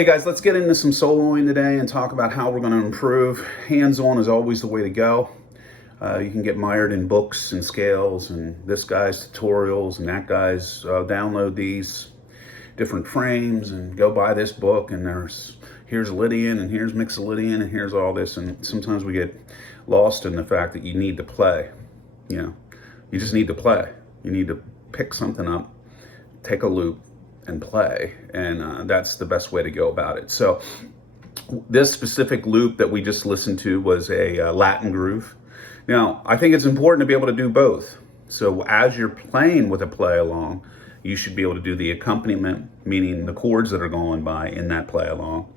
Hey guys, let's get into some soloing today and talk about how we're going to improve. Hands-on is always the way to go. You can get mired in books and scales and this guy's tutorials and that guy's download these different frames and go buy this book and here's Lydian and here's Mixolydian and here's all this, and sometimes we get lost in the fact that you need to play. You just need to play. You need to pick something up, take a loop, and play, and that's the best way to go about it. So this specific loop that we just listened to was a Latin groove. Now, I think it's important to be able to do both. So as you're playing with a play along, you should be able to do the accompaniment, meaning the chords that are going by in that play along,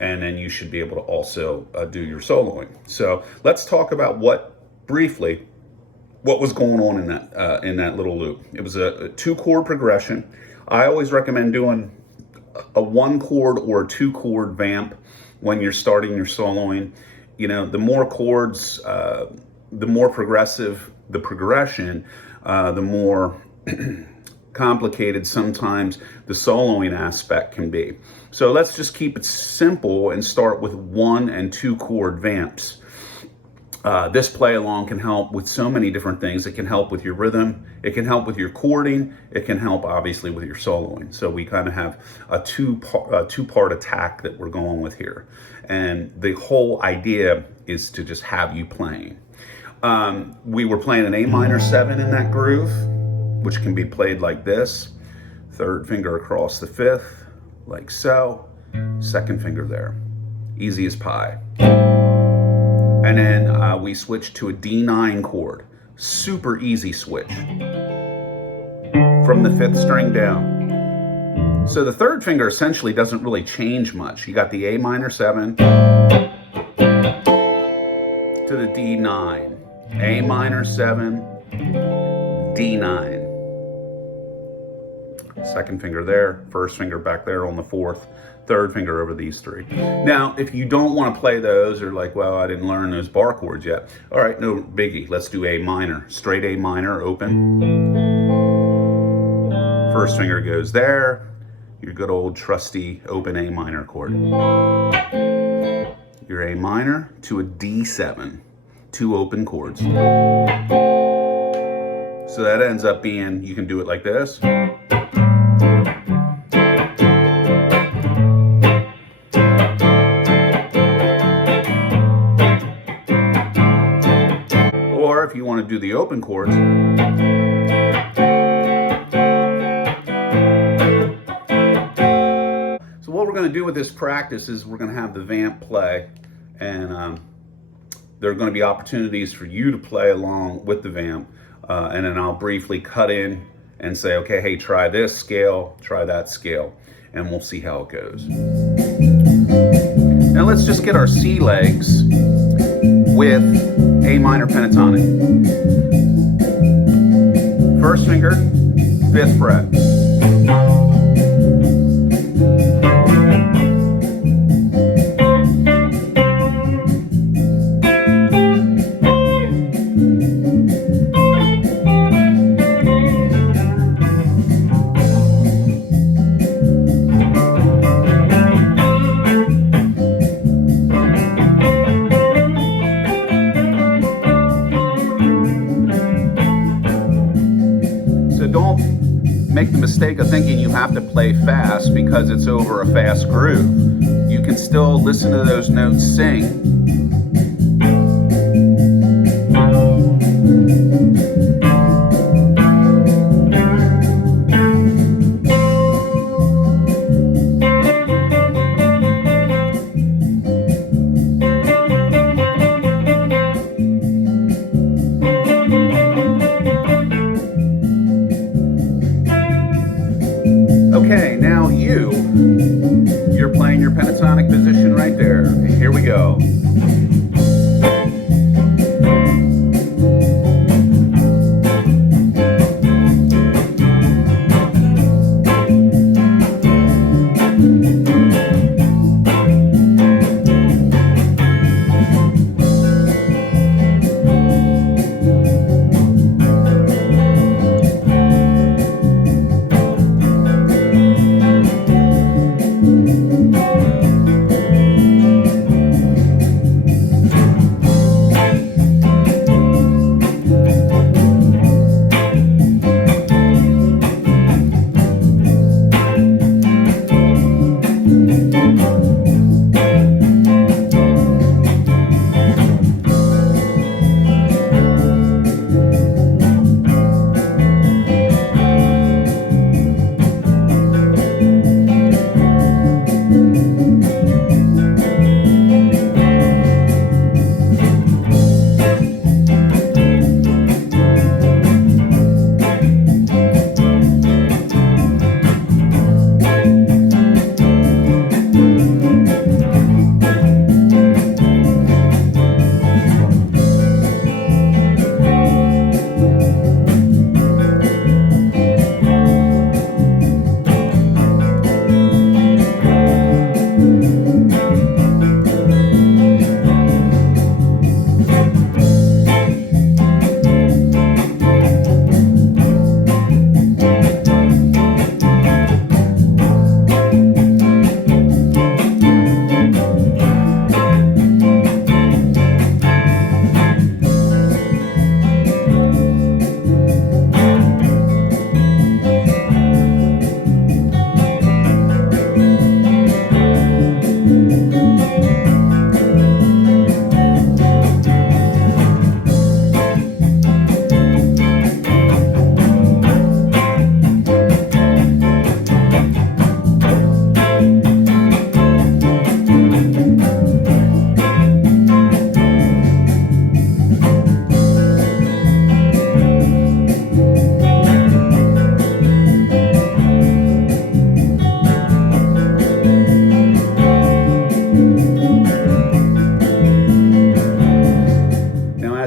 and then you should be able to also do your soloing. So let's talk about briefly what was going on in that little loop. It was a 2-chord progression. I always recommend doing a 1-chord or a 2-chord vamp when you're starting your soloing. The more chords, the more progressive the progression, the more complicated sometimes the soloing aspect can be. So let's just keep it simple and start with 1- and 2-chord vamps. This play along can help with so many different things. It can help with your rhythm, it can help with your chording, it can help obviously with your soloing. So we kind of have a two-part attack that we're going with here. And the whole idea is to just have you playing. We were playing an A minor 7 in that groove, which can be played like this. 3rd finger across the 5th, like so. 2nd finger there. Easy as pie. And then we switched to a D9 chord. Super easy switch. From the 5th string down. So the 3rd finger essentially doesn't really change much. You got the A minor 7 to the D9. A minor 7, D9. 2nd finger there, 1st finger back there on the 4th. 3rd finger over these 3. Now, if you don't want to play those, or like, well, I didn't learn those bar chords yet. All right, no biggie. Let's do A minor. Straight A minor, open. 1st finger goes there. Your good old trusty open A minor chord. Your A minor to a D7. 2 open chords. So that ends up being, you can do it like this. Or if you want to do the open chords, so what we're going to do with this practice is we're going to have the vamp play, and there are going to be opportunities for you to play along with the vamp, and then I'll briefly cut in and say, okay, hey, try this scale, try that scale, and we'll see how it goes. Now let's just get our C legs with A minor pentatonic. 1st finger, 5th fret. Don't make the mistake of thinking you have to play fast because it's over a fast groove. You can still listen to those notes sing. Okay, now you're playing your pentatonic position right there. Here we go.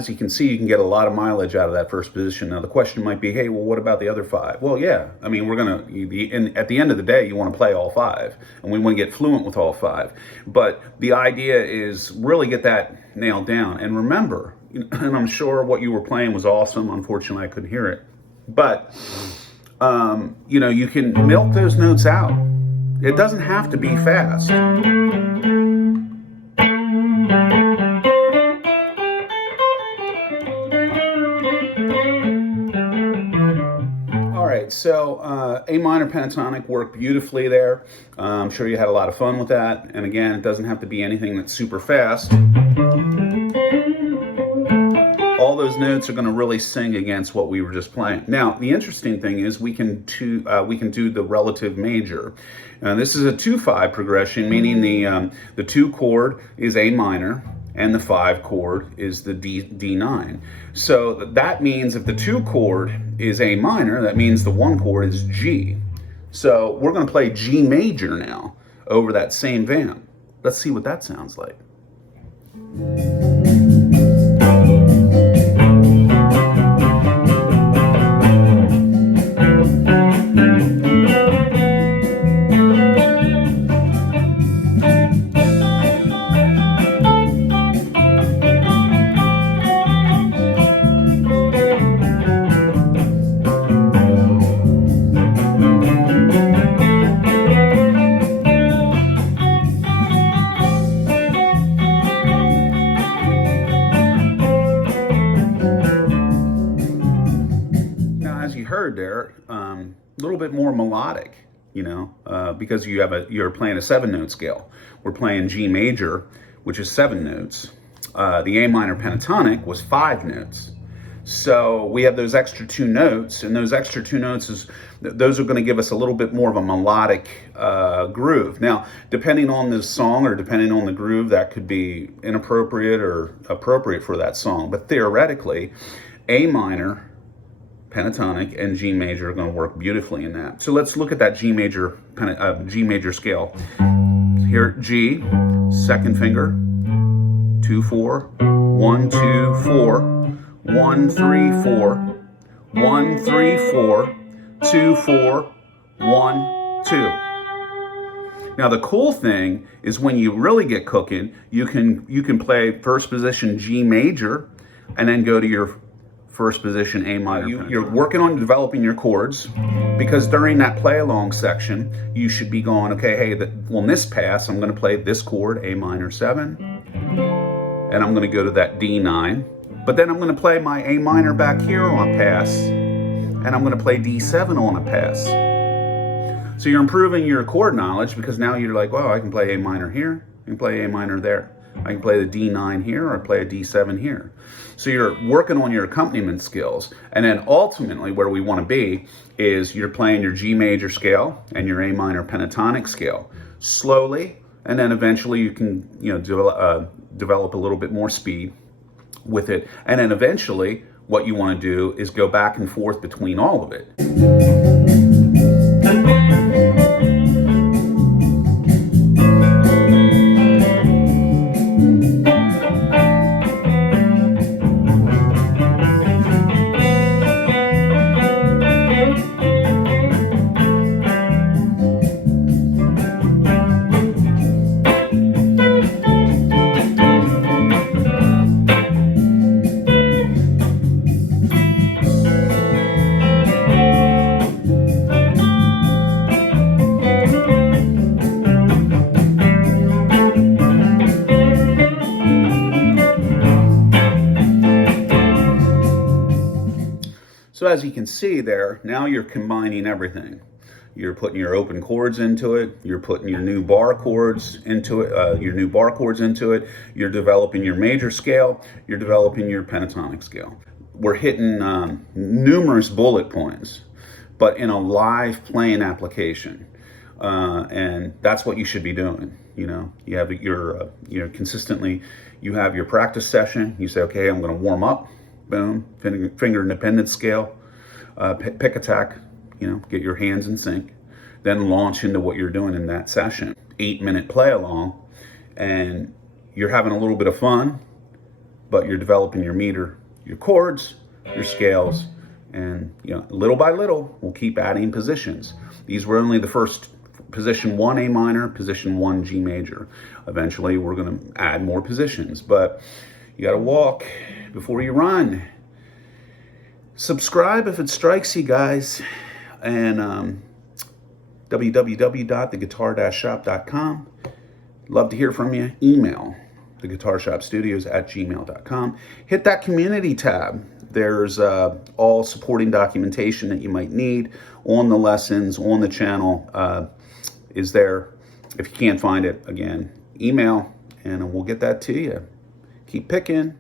as you can see, you can get a lot of mileage out of that first position. Now the question might be, hey, well, what about the other 5? Well, yeah, I mean, at the end of the day, you want to play all 5, and we want to get fluent with all 5. But the idea is really get that nailed down. And remember, and I'm sure what you were playing was awesome. Unfortunately, I couldn't hear it. But, you can milk those notes out. It doesn't have to be fast. So A minor pentatonic worked beautifully there. I'm sure you had a lot of fun with that. And again, it doesn't have to be anything that's super fast. All those notes are going to really sing against what we were just playing. Now, the interesting thing is we can do the relative major. This is a 2-5 progression, meaning the 2 chord is A minor, and the 5 chord is the D9. So that means if the 2 chord is A minor, that means the 1 chord is G. So we're going to play G major now over that same VAMP. Let's see what that sounds like. There, a little bit more melodic, because you're playing a 7-note scale. We're playing G major, which is 7 notes. The A minor pentatonic was 5 notes. So we have those extra 2 notes, and those extra 2 notes those are going to give us a little bit more of a melodic groove. Now, depending on the song or depending on the groove, that could be inappropriate or appropriate for that song. But theoretically, A minor pentatonic and G major are going to work beautifully in that. So let's look at that G major scale. Here, G, 2nd finger, 2 4, 1 2 4, 1 3 4, 1 3 4, 2 4, 1 2. Now the cool thing is when you really get cooking, you can play first position G major and then go to your first position A minor. You're working on developing your chords, because during that play along section you should be going, okay, hey, in this pass I'm going to play this chord, A minor 7, and I'm going to go to that D9, but then I'm going to play my A minor back here on a pass, and I'm going to play D7 on a pass. So you're improving your chord knowledge, because now you're like, well, I can play A minor here, I can play A minor there, I can play the D9 here, or I play a D7 here. So you're working on your accompaniment skills. And then ultimately where we want to be is you're playing your G major scale and your A minor pentatonic scale slowly, and then eventually you can develop a little bit more speed with it. And then eventually what you want to do is go back and forth between all of it. So as you can see there, now you're combining everything. You're putting your open chords into it. You're putting your new bar chords into it. You're developing your major scale. You're developing your pentatonic scale. We're hitting numerous bullet points, but in a live playing application. And that's what you should be doing. You have consistently, you have your practice session. You say, okay, I'm going to warm up. Boom, finger independent scale, pick attack, get your hands in sync, then launch into what you're doing in that session. 8-minute play along, and you're having a little bit of fun, but you're developing your meter, your chords, your scales, and little by little, we'll keep adding positions. These were only the first position 1 A minor, position 1 G major. Eventually, we're going to add more positions, but you got to walk before you run. Subscribe if it strikes you, guys, and www.theguitar-shop.com. Love to hear from you. Email theguitarshopstudios@gmail.com. Hit that community tab. There's all supporting documentation that you might need on the lessons, on the channel is there. If you can't find it, again, email and we'll get that to you. Keep picking.